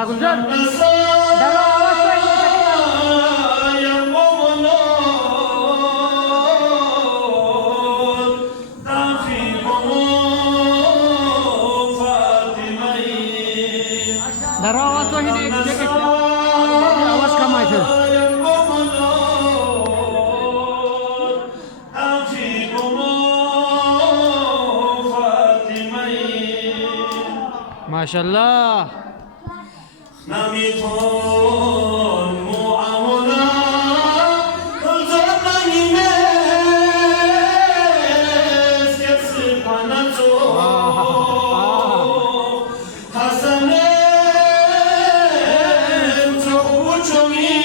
Kagunjan, daro awas ko ini daro awas ko ini jacket awas kamai tu. Mashallah. نمیتون معامله زندگیمه سیاسی پنجو حسنه تو خوچومی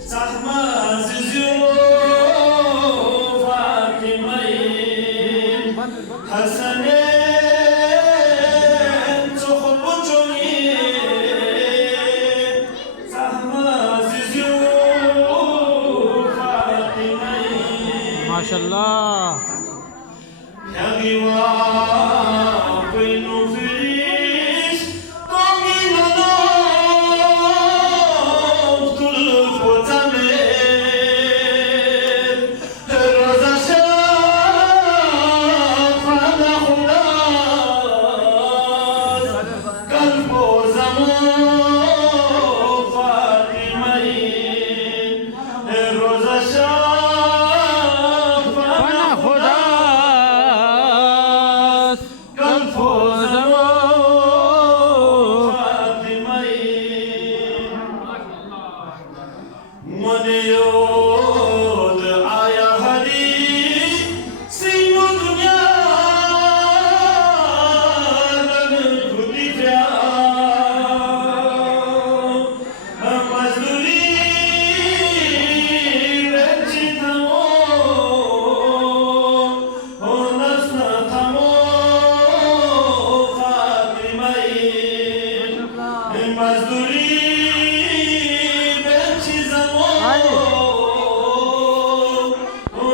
سحما زیزو فاطمه حسنه Mashallah. يا غوا بينو في